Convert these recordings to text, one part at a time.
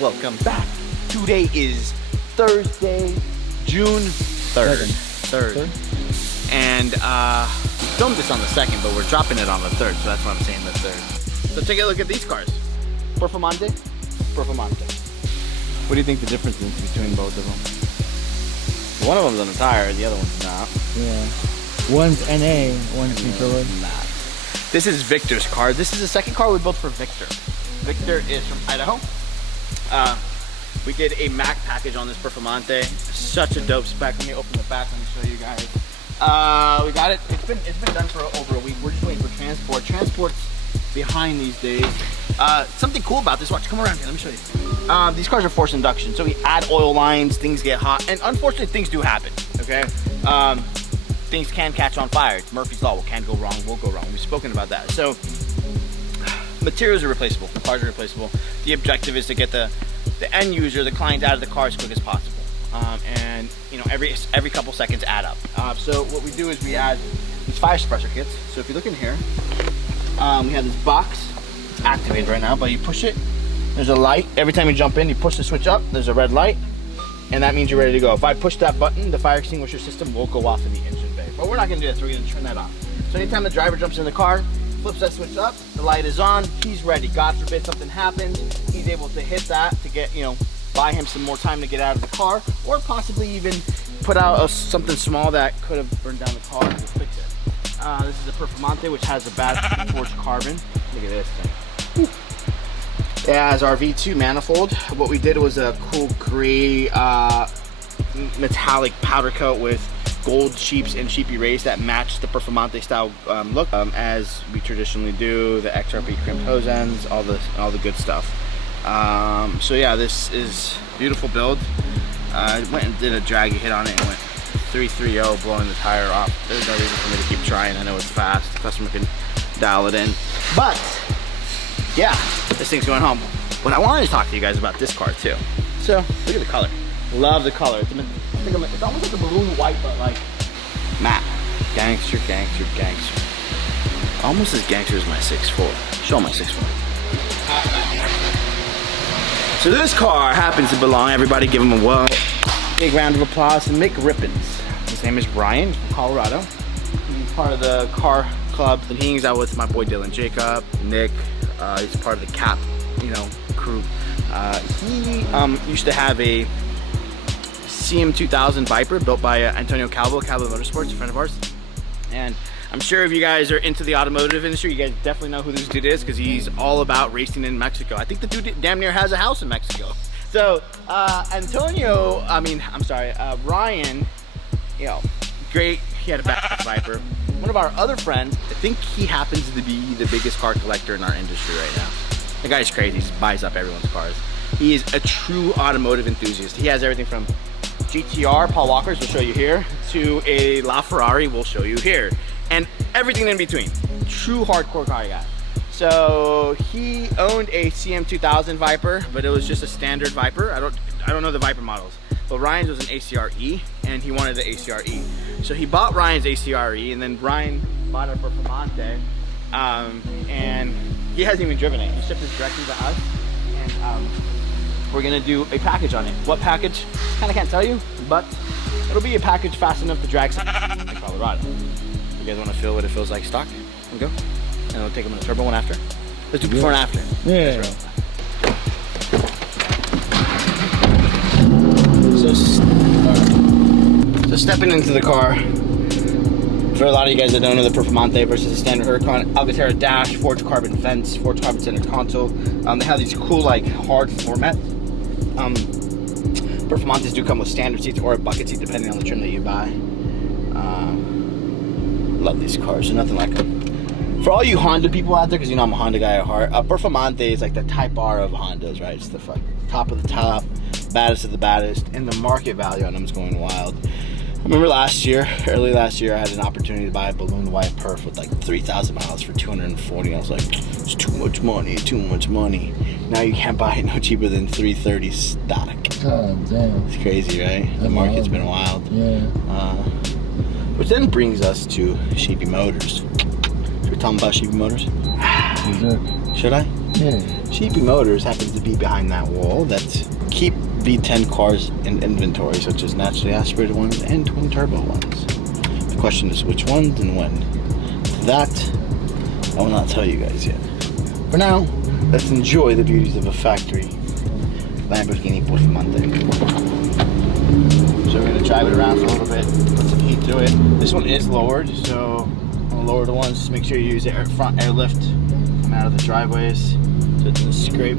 Welcome back. Today is Thursday, June 3rd. And we filmed this on the 2nd, but we're dropping it on the 3rd, so that's why I'm saying the 3rd. So take a look at these cars. Performante. What do you think the difference is between both of them? One of them's on the tire, the other one's not. Yeah. One's NA, one's neutral. Not. This is Victor's car. This is the second car we built for Victor. Victor is from Idaho. We did a Mac package on this Performante. Such a dope spec. Let me open the back. Let me show you guys. We got it. It's been done for over a week. We're just waiting for transport. Transport's behind these days. Something cool about this. Watch. Come around here. Let me show you. These cars are forced induction, so we add oil lines. Things get hot, and unfortunately, things do happen. Okay. Things can catch on fire. It's Murphy's Law. What can go wrong will go wrong. We've spoken about that. So materials are replaceable. Cars are replaceable. The objective is to get the end user, the client, out of the car as quick as possible. And you know, every couple seconds add up. So what we do is we add these fire suppressor kits. So if you look in here, we have this box. It's activated right now, but you push it. There's a light. Every time you jump in, you push the switch up. There's a red light, and that means you're ready to go. If I push that button, the fire extinguisher system will go off in the engine bay. But we're not going to do that, so we're going to turn that off. So anytime the driver jumps in the car, flips that switch up, the light is on, he's ready. God forbid something happens, he's able to hit that to get, you know, buy him some more time to get out of the car, or possibly even put out something small that could have burned down the car and we'll fix it. This is a Performante, which has a bad forged carbon. Look at this thing. Whew. It has our V2 manifold. What we did was a cool gray metallic powder coat with gold sheeps and SHEEPEYRACE that match the Performante style look, as we traditionally do. The XRP crimped hose ends, all the good stuff. So yeah, this is a beautiful build. I went and did a draggy hit on it and went 330, blowing the tire off. There's no reason for me to keep trying. I know it's fast. The customer can dial it in. But yeah, this thing's going home. But I wanted to talk to you guys about this car too. So look at the color. Love the color. It's almost like a balloon white, but like matte. Gangster. Almost as gangster as my 6'4". Show my 6'4". So this car happens to belong, everybody give him a big round of applause to Mick Rippins. His name is Brian from Colorado. He's part of the car club that he hangs out with my boy Dylan Jacob, Nick. He's part of the CAP, crew. He used to have a CM2000 Viper built by Antonio Calvo Motorsports, a friend of ours. And I'm sure if you guys are into the automotive industry, you guys definitely know who this dude is, because he's all about racing in Mexico. I think the dude damn near has a house in Mexico. So Ryan, great. He had a bad Viper. One of our other friends, I think he happens to be the biggest car collector in our industry right now. The guy's crazy. He just buys up everyone's cars. He is a true automotive enthusiast. He has everything from GTR, Paul Walker's, we'll show you here, to a LaFerrari, we'll show you here, and everything in between. True hardcore car guy. So he owned a CM2000 Viper, but it was just a standard Viper. I don't know the Viper models, but Ryan's was an ACRE, and he wanted the ACRE. So he bought Ryan's ACRE, and then Ryan bought a Performante, and he hasn't even driven it. He shipped it directly to us, and we're gonna do a package on it. What package? Kinda can't tell you, but it'll be a package fast enough to drag some in Colorado. You guys wanna feel what it feels like stock? We'll go. And we'll take them in a turbo one after. Let's do before and after. Yeah. So stepping into the car, for a lot of you guys that don't know the Performante versus the standard Huracan, Alcantara dash, forged carbon vents, forged carbon center console. They have these cool like hard floor mats. Performantes do come with standard seats or a bucket seat depending on the trim that you buy. Love these cars, there's nothing like them. For all you Honda people out there, because I'm a Honda guy at heart, Performante is like the Type R of Hondas, right? It's the top of the top, baddest of the baddest, and the market value on them is going wild. I remember early last year, I had an opportunity to buy a balloon white perf with like 3,000 miles for 240. I was like, it's too much money. Now you can't buy it no cheaper than 330 stock. God damn. It's crazy, right? The market's been wild. Yeah. Which then brings us to Sheepey Motors. Should we tell them about Sheepey Motors? Sure. Should I? Yeah. Sheepey Motors happens to be behind that wall that keep V10 cars in inventory, such as naturally aspirated ones and twin turbo ones. The question is which ones and when. That I will not tell you guys yet. For now, let's enjoy the beauties of a factory Lamborghini Performante. So we're going to drive it around for a little bit, put some heat through it. This one is lowered, so I'm going to lower the ones. Just make sure you use the front airlift coming out of the driveways so it doesn't scrape.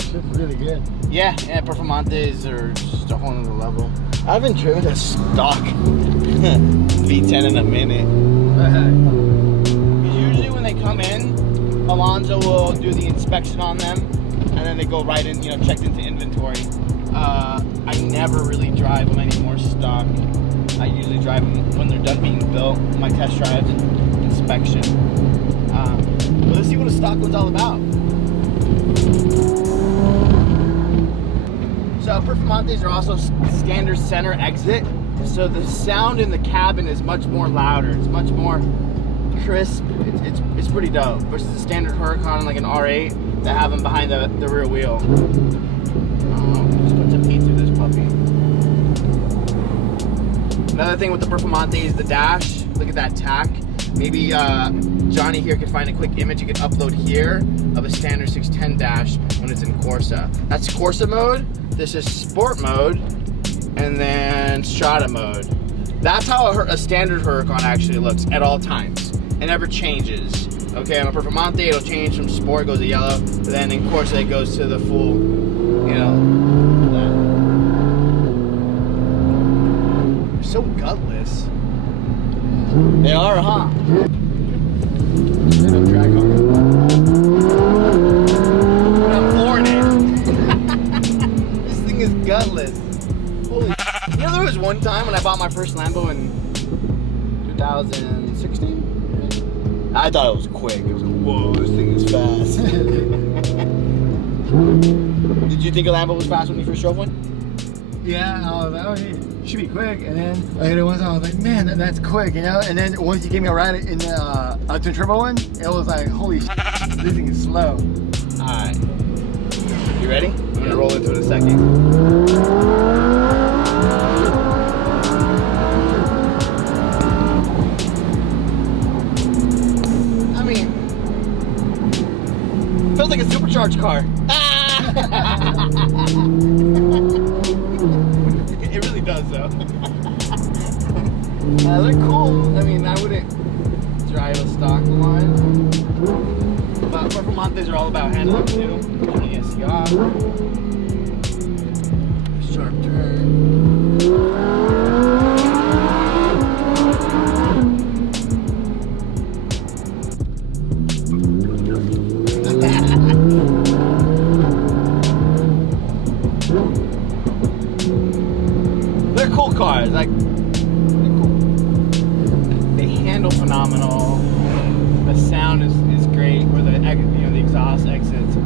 It's really good. Yeah, Performantes are just a whole nother level. I haven't driven a stock V10 in a minute. Usually when they come in, Alonso will do the inspection on them, and then they go right in, checked into inventory. I never really drive them anymore stock. I usually drive them when they're done being built. My test drives and inspection. But let's see what a stock one's all about. So Performantes are also standard center exit, so the sound in the cabin is much more louder. It's much more crisp. It's pretty dope versus the standard Huracan like an R8 that have them behind the rear wheel. Let's put some heat through this puppy. Another thing with the Performante is the dash. Look at that tack. Maybe Johnny here could find a quick image you could upload here of a standard 610 dash when it's in Corsa. That's Corsa mode. This is sport mode, and then Strada mode. That's how a standard Huracan actually looks at all times. It never changes. Okay, on a Performante, it'll change from sport, goes to yellow, but then in Corsa, it goes to the full, that. They're so gutless. They are, huh? They don't drag hard. I'm flooring it. This thing is gutless. Holy there was one time when I bought my first Lambo in 2016. I thought it was quick. It was like, whoa, this thing is fast. Did you think a Lambo was fast when you first drove one? Yeah, I was like, oh, it should be quick. And then later once I was like, man, that's quick, And then once you gave me a ride in the twin turbo one, it was like, holy shit, this thing is slow. Alright. You ready? I'm gonna roll into it in a second. Feels like a supercharged car. It really does, though. They're cool. I mean, I wouldn't drive a stock line, but Performantes are all about handling too. On the SCR. Sharp turn. They're cool cars, they're cool. They handle phenomenal. The sound is great where the exhaust exits.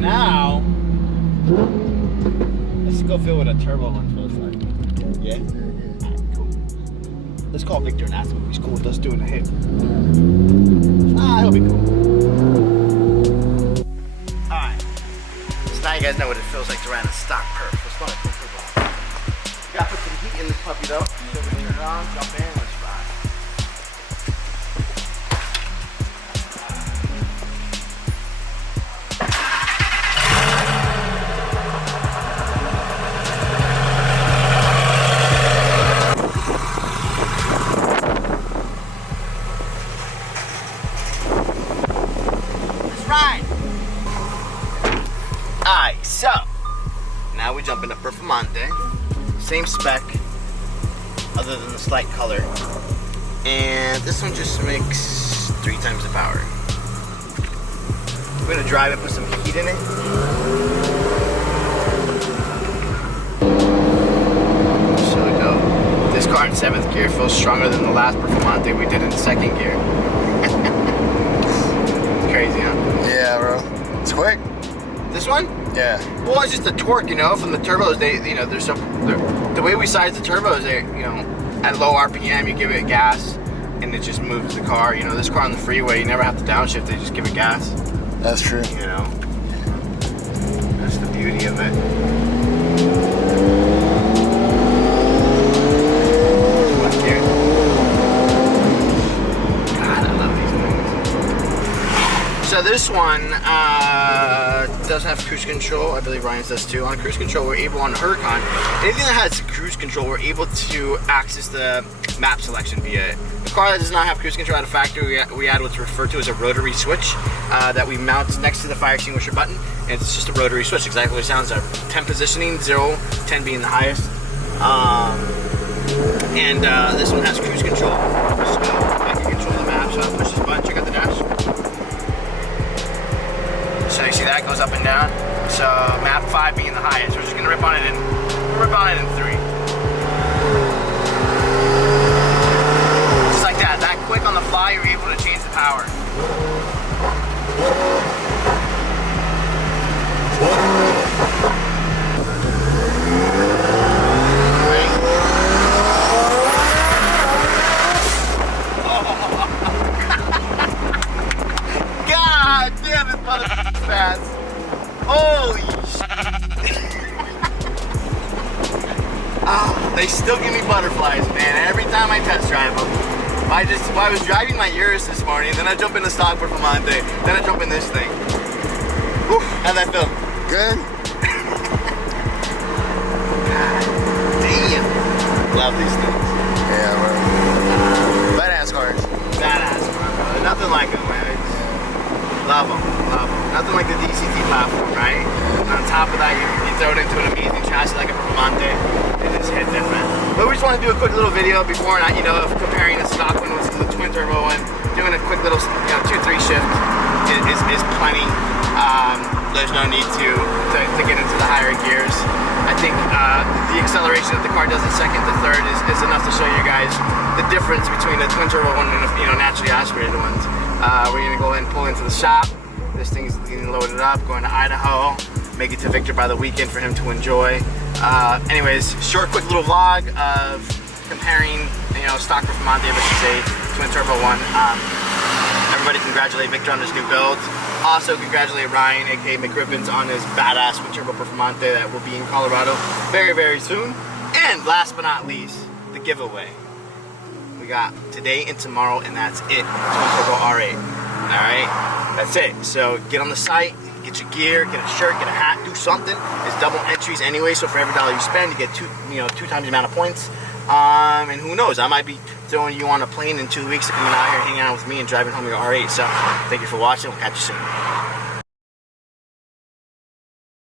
Now let's go feel what a turbo one feels like. Yeah? Cool. Let's call Victor and ask him if he's cool with us doing a hit. He'll be cool. Alright. So now you guys know what it feels like to run a stock perf. Let's run a quick turbo. Gotta put some heat in this puppy though. So we turn it on, jump in, let's ride. Let's ride. Alright, so now we jump into Performante. Same spec, other than the slight color. And this one just makes 3 times the power. We're gonna drive it, put some heat in it. So dope. This car in 7th gear feels stronger than the last Performante we did in 2nd gear. It's crazy, huh? Yeah, bro. It's quick. This one? Yeah. Well, it's just the torque, from the turbos. The way we size the turbos, at low RPM, you give it gas, and it just moves the car. You know, this car on the freeway, you never have to downshift it, just give it gas. That's true. You know, that's the beauty of it. God, I love these things. So this one does have cruise control. I believe Ryan's does too. On cruise control, we're able, on the Huracan, anything that has cruise control, we're able to access the map selection via it. The car that does not have cruise control out of factory, we add what's referred to as a rotary switch that we mount next to the fire extinguisher button. And it's just a rotary switch, exactly what it sounds like. 10 positioning, 0, 10 being the highest. This one has cruise control. So I can control the map, so I'll push this button, check out the dash. So you see that goes up and down. So map 5 being the highest. We're just gonna rip on it in 3. Just like that. That quick on the fly, you're able to change the power. God damn, this motherfucker's fast. Holy shit. They still give me butterflies, man, every time I test drive them. I was driving my Urus this morning, then I jump in the stock Performante, then I jump in this thing. Whew, how'd that feel? Good. God damn. Love these things. Yeah, bro. Badass cars. Badass, bro. Nothing like them, man. Love them, love them. Nothing like the DCT platform, right? And on top of that, you throw it into an amazing chassis like a Performante. It just hit different. But we just want to do a quick little video before, and of comparing the stock one to the twin turbo one. Doing a quick little, 2-3 shift is plenty. There's no need to get into the higher gears. I think the acceleration that the car does in second to third is enough to show you guys the difference between the twin turbo one and the naturally aspirated ones. We're gonna go ahead and pull into the shop. This thing's getting loaded up, going to Idaho, make it to Victor by the weekend for him to enjoy. Anyways, short, quick little vlog of comparing, stock Performante versus a twin turbo one. Everybody congratulate Victor on his new build. Also congratulate Ryan, aka McRibbons, on his badass twin turbo Performante that will be in Colorado very, very soon. And last but not least, the giveaway. We got today and tomorrow, and that's it. Twin turbo R8. Alright? That's it. So get on the site, get your gear, get a shirt, get a hat, do something. It's double entries anyway, so for every $1 you spend, you get two times the amount of points. And who knows, I might be throwing you on a plane in 2 weeks to coming out here, hanging out with me and driving home your R8. So thank you for watching. We'll catch you soon.